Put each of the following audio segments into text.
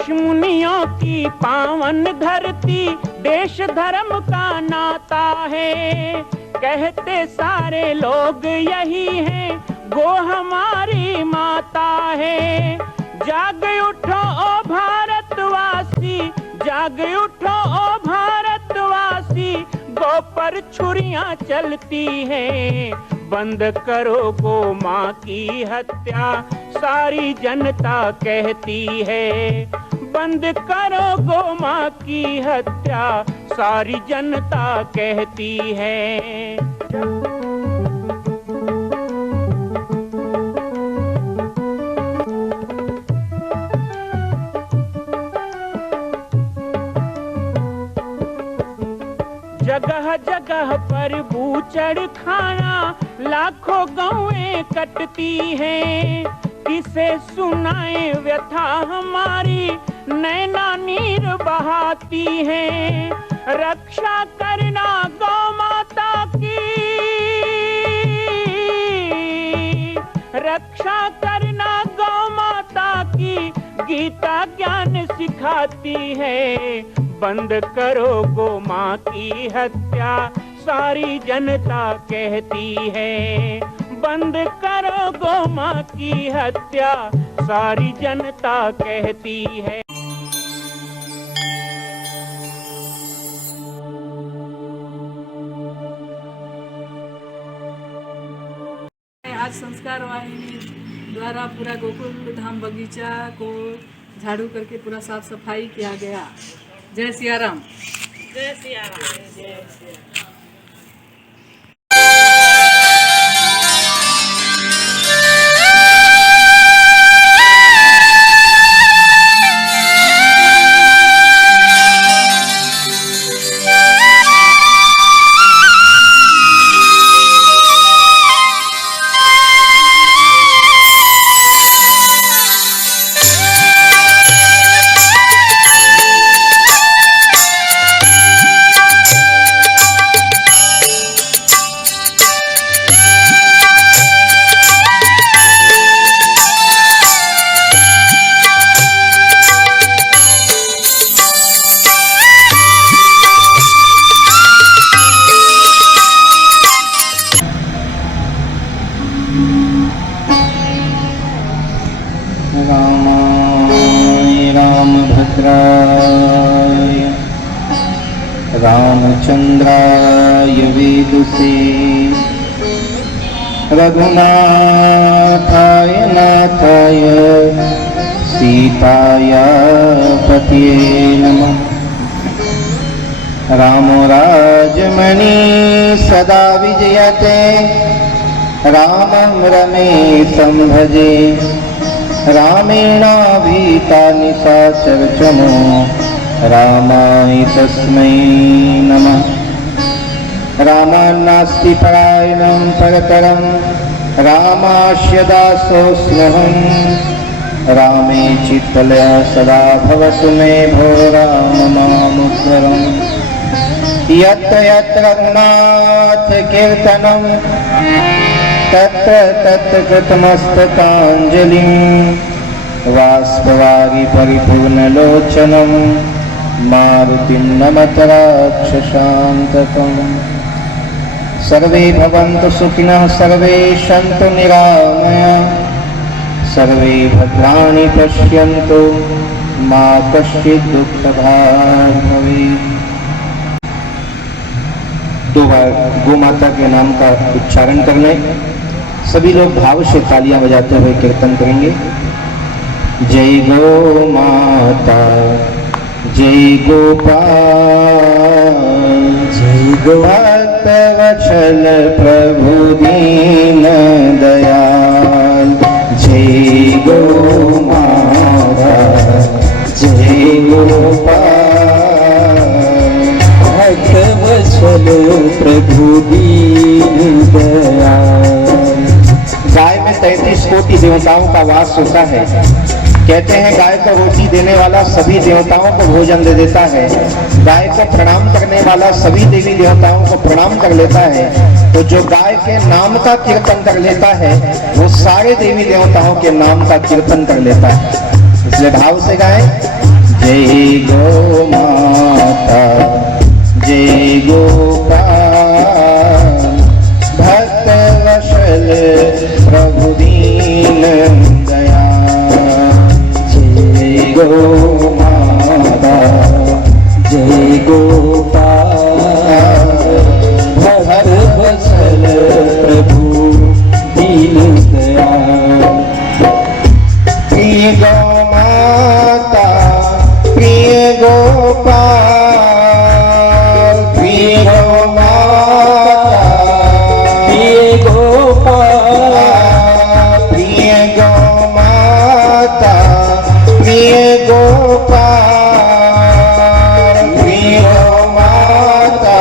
ऋषि मुनियों की पावन धरती, देश धर्म का नाता है। कहते सारे लोग यही हैं, गो हमारी माता है। जाग उठो ओ भारतवासी, जाग उठो ओ भारतवासी, गो पर छुरियां चलती हैं। बंद करो गो माँ की हत्या, सारी जनता कहती है। बंद करो गो माँ की हत्या, सारी जनता कहती है। जगह जगह पर बूचड़ खाना, लाखों गौएं कटती हैं। किसे सुनाए व्यथा हमारी, नैना नीर बहाती हैं। रक्षा करना गौ माता की, रक्षा करना गौ माता की, गीता ज्ञान सिखाती है। बंद करो गो माँ की हत्या, सारी जनता कहती है। बंद करो गो माँ की हत्या, सारी जनता कहती है। आज संस्कार वाहिनी द्वारा पूरा गोकुल धाम बगीचा को झाड़ू करके पूरा साफ सफाई किया गया। जय सिया राम। जय सिया राम। जय सिया राम। रामभद्राय रामचंद्राय वेदसे, रघुनाथाय नाथाय सीताय पतये नमः। रामो राजमणि सदा विजयते, रामं रमेशं भजे। रामेणाभीता निशाचरचमो, रामाय तस्मै नमः। रामान्नास्ति परायणं परतरं, रामास्य दासोऽस्म्यहम्। रामे चित्तलय सदा भवतु मे भो, राम मामुद्धरम्। यत्र यत्र रघुनाथ कीर्तनं, तत्र तत्र कृतमस्तकाञ्जलिं। बाष्पवारि परिपूर्णलोचनं, मारुतिं नमत राक्षसान्तकम्। सर्वे भवन्तु सुखिनः, सर्वे सन्तु निरामयाः, सर्वे भद्राणि पश्यन्तु, मा कश्चित् दुःखभाग् भवेत्। दो बार गो माता के नाम का उच्चारण करने, सभी लोग भाव से तालियां बजाते हुए कीर्तन करेंगे। जय गो माता, जय गोपाल, जय गो भक्त वत्सल प्रभु दीन दयाल। जय गो माता, जय गोपाल, भक्त वत्सल प्रभु दीन दयाल। गाय में 33 कोटि देवताओं का वास होता है। कहते हैं गाय को रोटी देने वाला सभी देवताओं को भोजन दे देता है। गाय को प्रणाम करने वाला सभी देवी देवताओं को प्रणाम कर लेता है। तो जो गाय के नाम का कीर्तन कर लेता है, वो सारे देवी देवताओं के नाम का कीर्तन कर लेता है। इसलिए भाव से गाएं। जय गो माता जय गोपाल भक्त वशल प्रभु दीन दयाल जय गो माता जय गोपाल भक्त वशल प्रभु दीन दयाल प्रिय गौ माता प्रिय गोपाल प्रिय गौ माता प्रिय गोपाल प्रिय गौ माता प्रिय गोपाल प्रिय गौ माता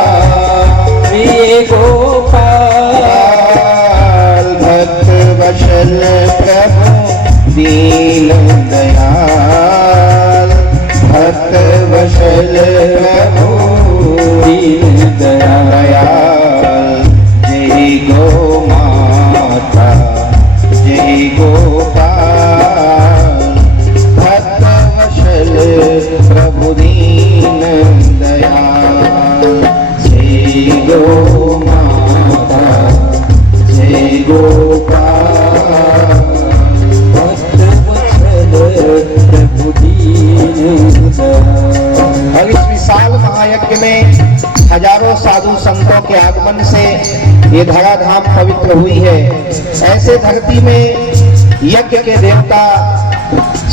प्रिय गोपाल भक्त वशल प्रभु दीन दयाल भक्त वशल प्रभु दीन दयाल जय गो माता जय गोपाल भक्त वशल प्रभु दीन दयाल जय गो माता जय गोपाल और इस विशाल महायज्ञ में हजारों साधु संतों के आगमन से ये धराधाम पवित्र हुई है। ऐसे धरती में यज्ञ के देवता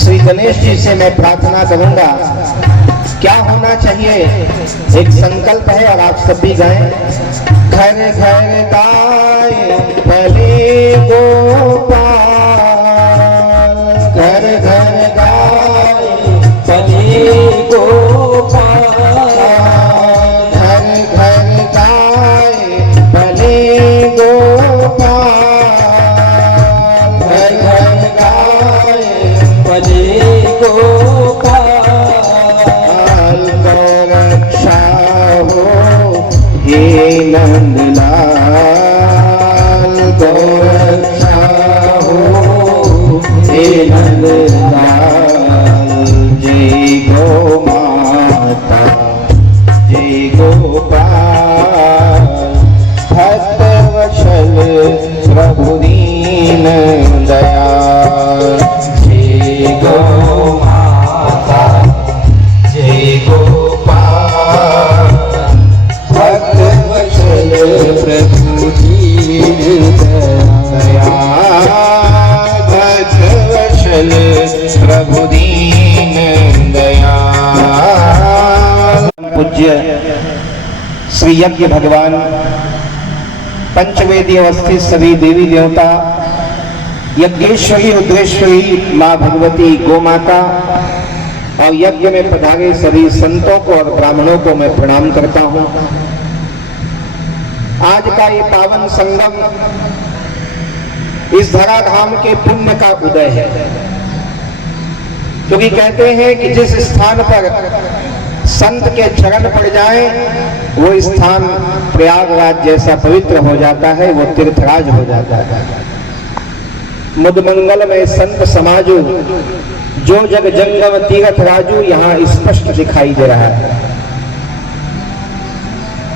श्री गणेश जी से मैं प्रार्थना करूंगा, क्या होना चाहिए? एक संकल्प है और आप सब भी गाएं। घर घर गाए भले गोपाल घर घर गाए भले गोपाल घर घर गाए भले गोपाल घर घर गाए भले गोपाल गौरक्षा हो हे नंदलाल गौरक्षा हो हे नंदलाल जय गो माता जय गोपाल भक्त वशल प्रभु दीन दयाल जय गो माता जय गोपाल भक्त वशल प्रभु दीन दयाल भक्त वशल प्रभु दीन दयाल। पूज्य श्री यज्ञ भगवान पंचवेदी अवस्थित सभी देवी देवता यज्ञेश्वरी रुद्रेश्वरी माँ भगवती गो माता और यज्ञ में पधारे सभी संतों को और ब्राह्मणों को मैं प्रणाम करता हूँ। आज का ये पावन संगम इस धराधाम के पुण्य का उदय है, क्योंकि कहते हैं कि जिस स्थान पर संत के चरण पड़ जाएं वो स्थान प्रयागराज जैसा पवित्र हो जाता है, वो तीर्थराज हो जाता है। मुदमंगल में संत समाजू जो जग जंगम तीर्थ राजू यहाँ स्पष्ट दिखाई दे रहा है।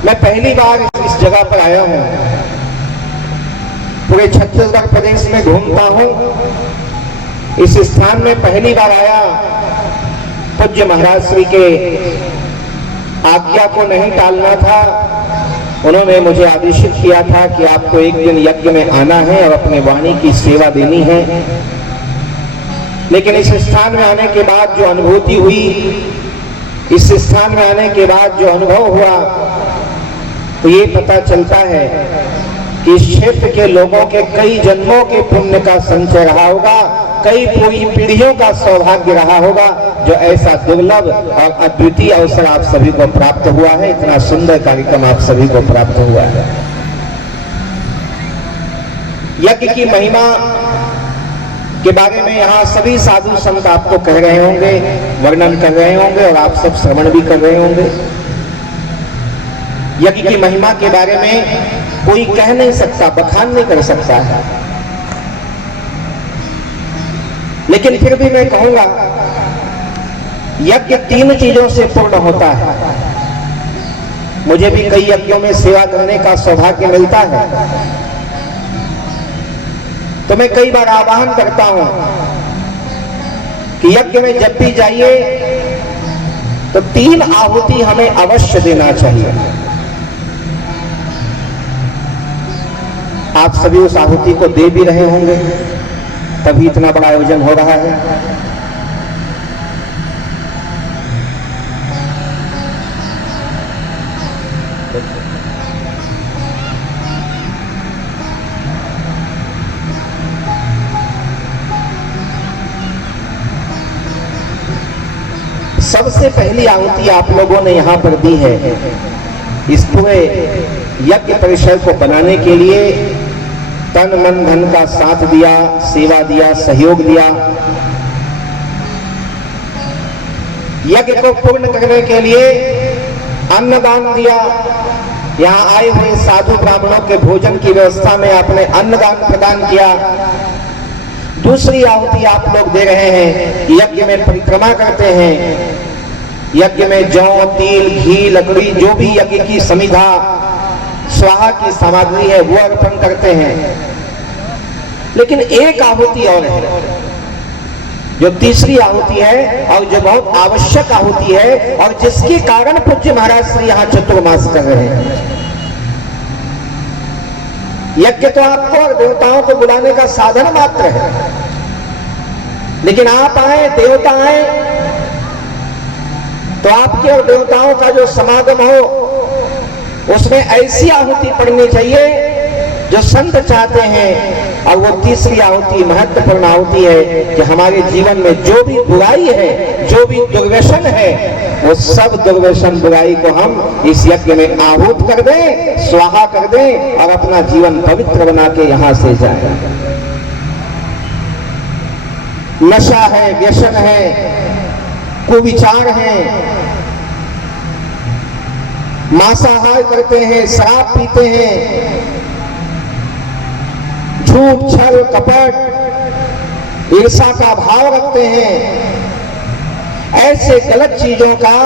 मैं पहली बार इस जगह पर आया हूँ, पूरे छत्तीसगढ़ प्रदेश में घूमता हूँ, इस स्थान में पहली बार आया। पूज्य महाराज श्री के आज्ञा को नहीं टालना था, उन्होंने मुझे आदेशित किया था कि आपको एक दिन यज्ञ में आना है और अपने वाणी की सेवा देनी है। लेकिन इस स्थान में आने के बाद जो अनुभूति हुई, इस स्थान में आने के बाद जो अनुभव हुआ, तो ये पता चलता है कि इस क्षेत्र के लोगों के कई जन्मों के पुण्य का संचय रहा होगा, कई पूरी पीढ़ियों का सौभाग्य रहा होगा, जो ऐसा दुर्लभ और अद्वितीय अवसर आप सभी को प्राप्त हुआ है। इतना सुंदर कार्यक्रम आप सभी को प्राप्त हुआ है। यज्ञ की महिमा के बारे में यहाँ सभी साधु संत आपको कह रहे होंगे, वर्णन कर रहे होंगे और आप सब श्रवण भी कर रहे होंगे। यज्ञ की महिमा के बारे में कोई कह नहीं सकता, बखान नहीं कर सकता है, लेकिन फिर भी मैं कहूंगा यज्ञ 3 चीजों से पूर्ण होता है। मुझे भी कई यज्ञों में सेवा करने का सौभाग्य मिलता है, तो मैं कई बार आह्वान करता हूं कि यज्ञ में जब भी जाइए तो 3 आहुति हमें अवश्य देना चाहिए। आप सभी उस आहुति को दे भी रहे होंगे, तभी इतना बड़ा आयोजन हो रहा है। सबसे पहली आहुति आप लोगों ने यहां पर दी है। इस पूरे यज्ञ परिसर को बनाने के लिए तन मन धन का साथ दिया, सेवा दिया, सहयोग दिया। यज्ञ को पूर्ण करने के लिए अन्नदान दिया। यहाँ आए हुए साधु ब्राह्मणों के भोजन की व्यवस्था में आपने अन्नदान प्रदान किया। दूसरी आहुति आप लोग दे रहे हैं, यज्ञ में परिक्रमा करते हैं। यज्ञ में जौ, तिल, घी, लकड़ी, जो भी यज्ञ की समिधा, स्वाहा की सामग्री है, वो अर्पण करते हैं। लेकिन एक आहुति और है, जो तीसरी आहुति है और जो बहुत आवश्यक आहुति है, और जिसके कारण पूज्य महाराज श्री यहाँ चतुर्मास कर रहे हैं। यज्ञ तो आपको और देवताओं को बुलाने का साधन मात्र है, लेकिन आप आए, देवता आए, तो आपके और देवताओं का जो समागम हो, उसमें ऐसी आहुति पड़नी चाहिए जो संत चाहते हैं। और वो तीसरी आहुति महत्वपूर्ण आहुति है कि हमारे जीवन में जो भी बुराई है, जो भी दुर्व्यसन है, वो सब दुर्व्यसन बुराई को हम इस यज्ञ में आहूत कर दें, स्वाहा कर दें और अपना जीवन पवित्र बना के यहां से जाए। नशा है, व्यसन है, कुविचार है, मांसाहार करते हैं, शराब पीते हैं, झूठ, छल, कपट, ईर्ष्या का भाव रखते हैं, ऐसे गलत चीजों का,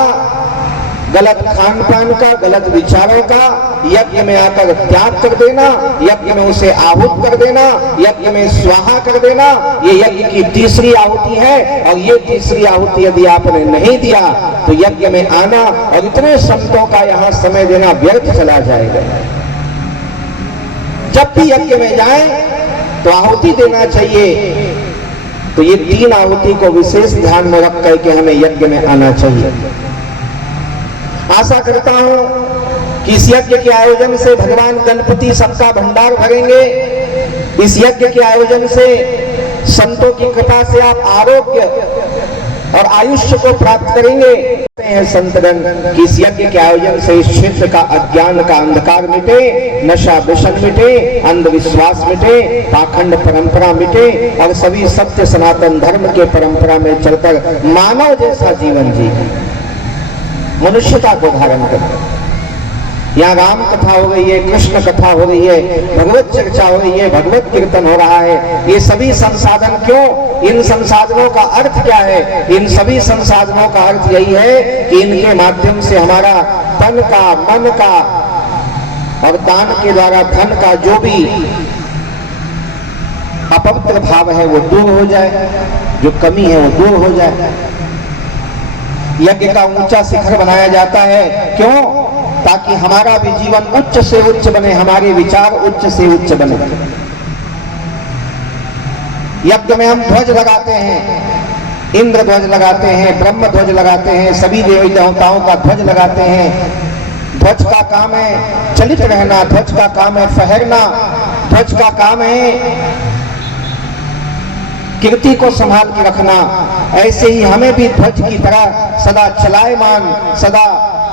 गलत खान पान का, गलत विचारों का यज्ञ में आकर त्याग कर देना, यज्ञ में उसे आहूत कर देना, यज्ञ में स्वाहा कर देना, ये यज्ञ की तीसरी आहुति है। और ये तीसरी आहुति यदि आपने नहीं दिया तो यज्ञ में आना और इतने संतों का यहाँ समय देना व्यर्थ चला जाएगा। जब भी यज्ञ में जाए तो आहुति देना चाहिए। तो ये 3 आहुति को विशेष ध्यान में रख करके हमें यज्ञ में आना चाहिए। आशा करता हूं कि इस यज्ञ के आयोजन से भगवान गणपति सबका भंडार भरेंगे। इस यज्ञ के आयोजन से संतों की कृपा से आप आरोग्य और आयुष्य को प्राप्त करेंगे। संतगण कि इस यज्ञ के आयोजन से इस क्षेत्र का अज्ञान का अंधकार मिटे, नशा व्यसन मिटे, अंधविश्वास मिटे, पाखंड परंपरा मिटे और सभी सत्य सनातन धर्म के परंपरा में चलकर मानव जैसा जीवन जी, मनुष्यता को धारण करें। यहाँ राम कथा हो रही है, कृष्ण कथा हो रही है, भगवत चर्चा हो रही है, भगवत कीर्तन हो रहा है। ये सभी संसाधन क्यों? इन संसाधनों का अर्थ क्या है? इन सभी संसाधनों का अर्थ यही है कि इनके माध्यम से हमारा तन का, मन का और दान के द्वारा धन का जो भी अपवित्र भाव है वो दूर हो जाए, जो कमी है वो दूर हो जाए। यज्ञ का ऊंचा शिखर बनाया जाता है, क्यों? ताकि हमारा भी जीवन उच्च से उच्च बने, हमारे विचार उच्च से उच्च बने। यज्ञ में हम ध्वज लगाते हैं, इंद्र ध्वज लगाते हैं, ब्रह्म ध्वज लगाते हैं, सभी देवी देवताओं का ध्वज लगाते हैं। ध्वज का काम है चलित रहना, ध्वज का काम है फहरना, ध्वज का काम है कीर्ति को संभाल के रखना। ऐसे ही हमें भी ध्वज की तरह सदा चलायमान, सदा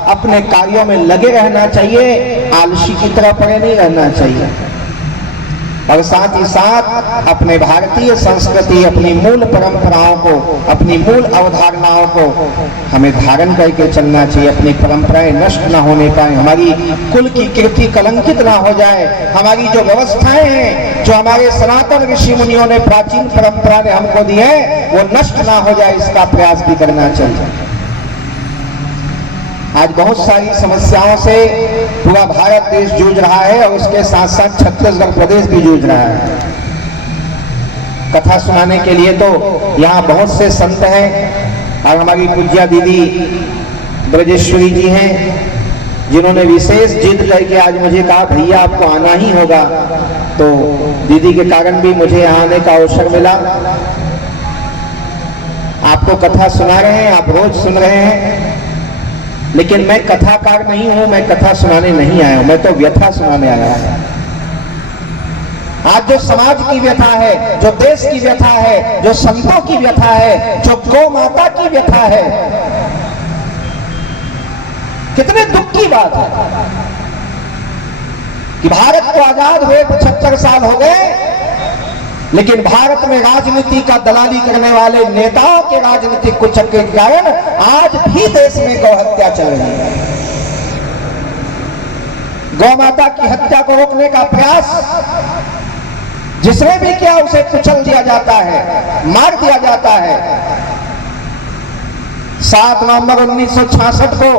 अपने कार्यों में लगे रहना चाहिए, आलसी की तरह पड़े नहीं रहना चाहिए। और साथ ही साथ अपने भारतीय संस्कृति, अपनी मूल परंपराओं को, अपनी मूल अवधारणाओं को हमें धारण करके चलना चाहिए। अपनी परंपराएं नष्ट ना होने पाए, हमारी कुल की कीर्ति कलंकित ना हो जाए, हमारी जो व्यवस्थाएं हैं, जो हमारे सनातन ऋषि मुनियों ने प्राचीन परंपरा ने हमको दी है, वो नष्ट ना हो जाए, इसका प्रयास भी करना चाहिए। आज बहुत सारी समस्याओं से पूरा भारत देश जूझ रहा है और उसके साथ साथ छत्तीसगढ़ प्रदेश भी जूझ रहा है। कथा सुनाने के लिए तो यहाँ बहुत से संत हैं और हमारी पूज्या दीदी ब्रजेश्वरी जी हैं, जिन्होंने विशेष जिद करके आज मुझे कहा भैया आपको आना ही होगा। तो दीदी के कारण भी मुझे आने का अवसर मिला। आपको कथा सुना रहे हैं, आप रोज सुन रहे हैं, लेकिन मैं कथाकार नहीं हूं, मैं कथा सुनाने नहीं आया हूं, मैं तो व्यथा सुनाने आया हूं। आज जो समाज की व्यथा है, जो देश की व्यथा है, जो संतों की व्यथा है, जो गौ माता की व्यथा है, कितने दुख की बात है कि भारत को आजाद हुए 75 साल हो गए, लेकिन भारत में राजनीति का दलाली करने वाले नेताओं के राजनीतिक कुचक्र के कारण आज भी देश में गौ हत्या चल रही है। गौ माता की हत्या को रोकने का प्रयास जिसने भी किया उसे कुचल दिया जाता है, मार दिया जाता है। 7 नवंबर 1966 को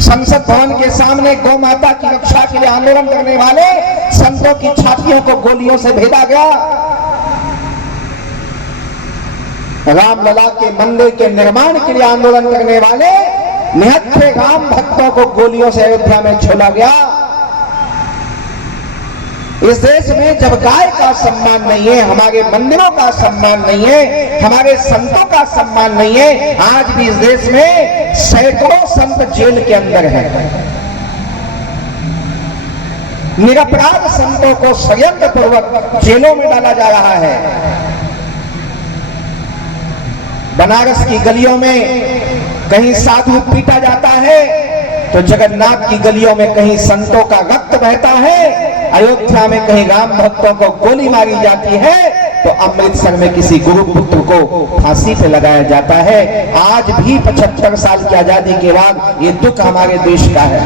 संसद भवन के सामने गौ माता की रक्षा के लिए आंदोलन करने वाले संतों की छातियों को गोलियों से भेदा गया। रामलला के मंदिर के निर्माण के लिए आंदोलन करने वाले निहत्थे राम भक्तों को गोलियों से अयोध्या में छोड़ा गया। इस देश में जब गाय का सम्मान नहीं है, हमारे मंदिरों का सम्मान नहीं है, हमारे संतों का सम्मान नहीं है, आज भी इस देश में सैकड़ों संत जेल के अंदर हैं। निरपराध संतों को षड्यंत्र पूर्वक जेलों में डाला जा रहा है। बनारस की गलियों में कहीं साधु पीटा जाता है तो जगन्नाथ की गलियों में कहीं संतों का रक्त बहता है। अयोध्या में कहीं राम भक्तों को गोली मारी जाती है तो अमृतसर में किसी गुरु पुत्र को फांसी पे लगाया जाता है। आज भी 75 साल की आजादी के बाद ये दुख हमारे देश का है।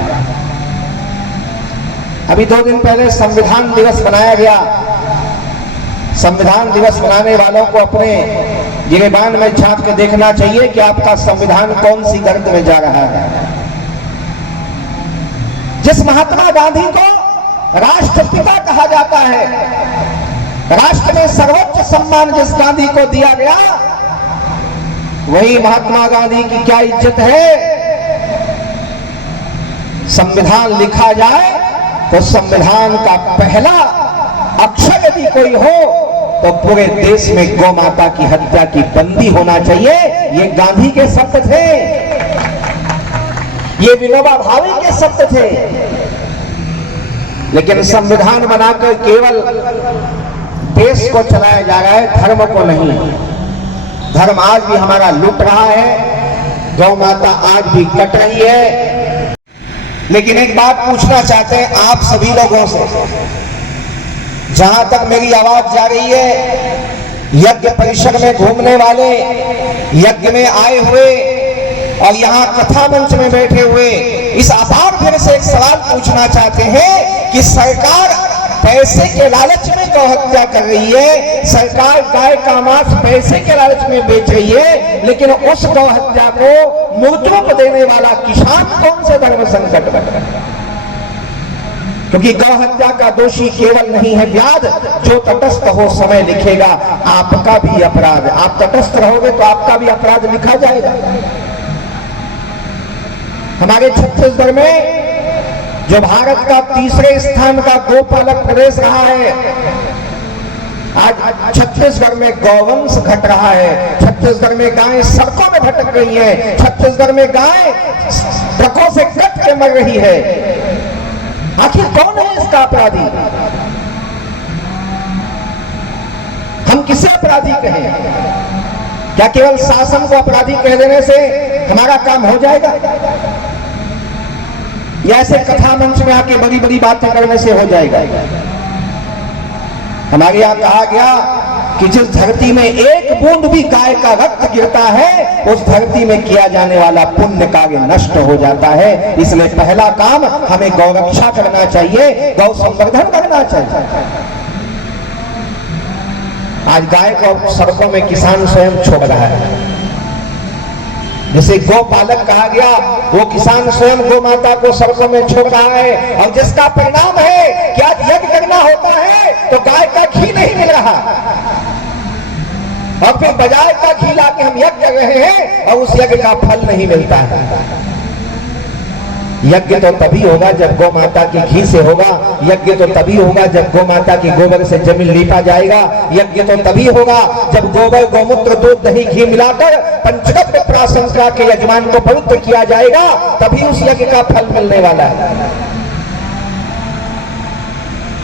अभी 2 दिन पहले संविधान दिवस मनाया गया। संविधान दिवस मनाने वालों को अपने गिरेबान में झांक के देखना चाहिए कि आपका संविधान कौन सी गर्त में जा रहा है। जिस महात्मा गांधी को राष्ट्रपिता कहा जाता है, राष्ट्र में सर्वोच्च सम्मान जिस गांधी को दिया गया, वही महात्मा गांधी की क्या इज्जत है। संविधान लिखा जाए तो संविधान का पहला अक्षर यदि कोई हो तो पूरे देश में गौ माता की हत्या की बंदी होना चाहिए। ये गांधी के शब्द थे, ये विनोबा भावे के शब्द थे। लेकिन संविधान बनाकर केवल देश को चलाया जा रहा है, धर्म को नहीं। धर्म आज भी हमारा लूट रहा है, गौ माता आज भी कट रही है। लेकिन एक बात पूछना चाहते हैं आप सभी लोगों से, जहां तक मेरी आवाज जा रही है, यज्ञ परिसर में घूमने वाले, यज्ञ में आए हुए और यहाँ कथा मंच में बैठे हुए, इस आधार फिर से एक सवाल पूछना चाहते हैं कि सरकार पैसे के लालच में गौ हत्या कर रही है, सरकार गाय का मांस पैसे के लालच में बेच रही है, लेकिन उस गौ हत्या को मूर्तरूप देने वाला किसान कौन से धर्म संकट में? क्योंकि गौ हत्या का दोषी केवल नहीं है व्याध, जो तटस्थ हो समय लिखेगा आपका भी अपराध। आप तटस्थ रहोगे तो आपका भी अपराध लिखा जाएगा। हमारे छत्तीसगढ़ में जो भारत का तीसरे स्थान का गोपालक प्रदेश रहा है, आज छत्तीसगढ़ में गौवंश घट रहा है। छत्तीसगढ़ में गायें सड़कों में भटक रही हैं, छत्तीसगढ़ में गायें ट्रकों से कट के मर रही है। आखिर कौन है इसका अपराधी? हम किसे अपराधी कहें? क्या केवल शासन को अपराधी कह देने से हमारा काम हो जाएगा, या ऐसे कथा मंच में आके बड़ी बड़ी बातें करने से हो जाएगा? हमारे यहाँ कहा गया कि जिस धरती में एक बूंद भी गाय का रक्त गिरता है, उस धरती में किया जाने वाला पुण्य कार्य नष्ट हो जाता है। इसलिए पहला काम हमें गौ रक्षा करना चाहिए, गौ संवर्धन करना चाहिए। आज गाय को सड़कों में किसान स्वयं छोड़ रहा है। जिसे गौपालक कहा गया, वो किसान स्वयं गौ माता को सड़कों में छोड़ रहा है, और जिसका परिणाम है कि आज यज्ञ करना होता है तो गाय का घी नहीं मिल रहा, और फिर बजाय का घी लाके हम यज्ञ कर रहे हैं और उस यज्ञ का फल नहीं मिलता है। यज्ञ तो तभी होगा जब गौ माता के घी से होगा, यज्ञ तो तभी होगा जब गौ माता की गोबर से जमीन लीपा जाएगा, यज्ञ तो तभी होगा जब गोबर, गौमूत्र, दूध, दही, घी मिलाकर पंचगव्य प्राशंसा के यजमान को पवित्र किया जाएगा, तभी उस यज्ञ का फल मिलने वाला है।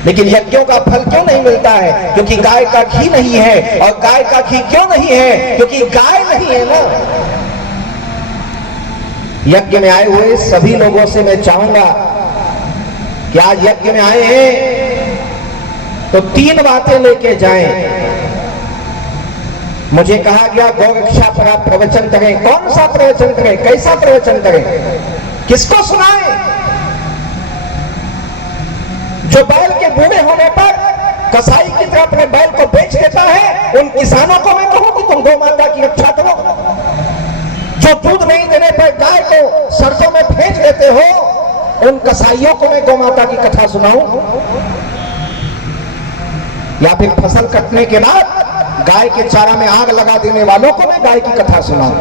लेकिन यज्ञों का फल क्यों नहीं मिलता है? क्योंकि गाय का घी नहीं है। और गाय का घी क्यों नहीं है? क्योंकि गाय नहीं है ना। यज्ञ में आए हुए सभी लोगों से मैं चाहूंगा कि आज यज्ञ में आए हैं तो 3 बातें लेके जाएं। मुझे कहा गया गौ रक्षा पर आप प्रवचन करें। कौन सा प्रवचन करें? कैसा प्रवचन करें? किसको सुनाएं? जो बैल के बूढ़े होने पर कसाई की तरह अपने बैल को बेच देता है, उन किसानों को मैं कहूं कि तुम गौ माता की रक्षा करो। जो दूध नहीं देने पर गाय को सड़कों में फेंक देते हो, उन कसाईयों को मैं गौ माता की कथा सुनाऊं? या फिर फसल कटने के बाद गाय के चारा में आग लगा देने वालों को मैं गाय की कथा सुनाऊं?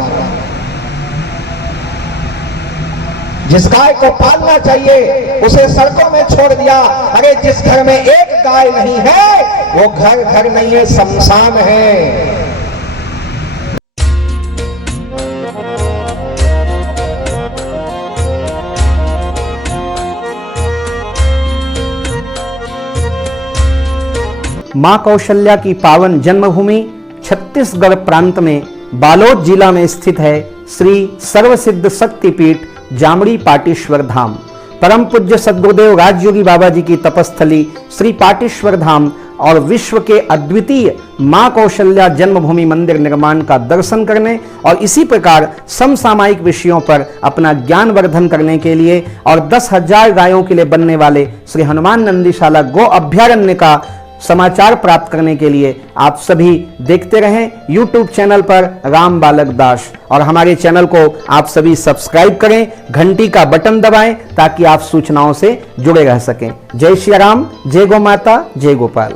जिस गाय को पालना चाहिए उसे सड़कों में छोड़ दिया। अरे जिस घर में एक गाय नहीं है वो घर घर नहीं है, शमशान है। मां कौशल्या की पावन जन्मभूमि छत्तीसगढ़ प्रांत में बालोद जिला में स्थित है श्री सर्वसिद्ध शक्तिपीठ जामड़ी पाटेश्वर धाम। परम पूज्य सद्गुरुदेव राजयोगी बाबा जी की तपस्थली श्री पाटेश्वर धाम और विश्व के अद्वितीय मां कौशल्या जन्मभूमि मंदिर निर्माण का दर्शन करने और इसी प्रकार समसामयिक विषयों पर अपना ज्ञान वर्धन करने के लिए और 10,000 गायों के लिए बनने वाले श्री हनुमान नंदीशाला गो अभ्यारण्य का समाचार प्राप्त करने के लिए आप सभी देखते रहें YouTube चैनल पर राम बालक दास, और हमारे चैनल को आप सभी सब्सक्राइब करें, घंटी का बटन दबाएं ताकि आप सूचनाओं से जुड़े रह सकें। जय श्री राम, जय गौ माता, जय गोपाल।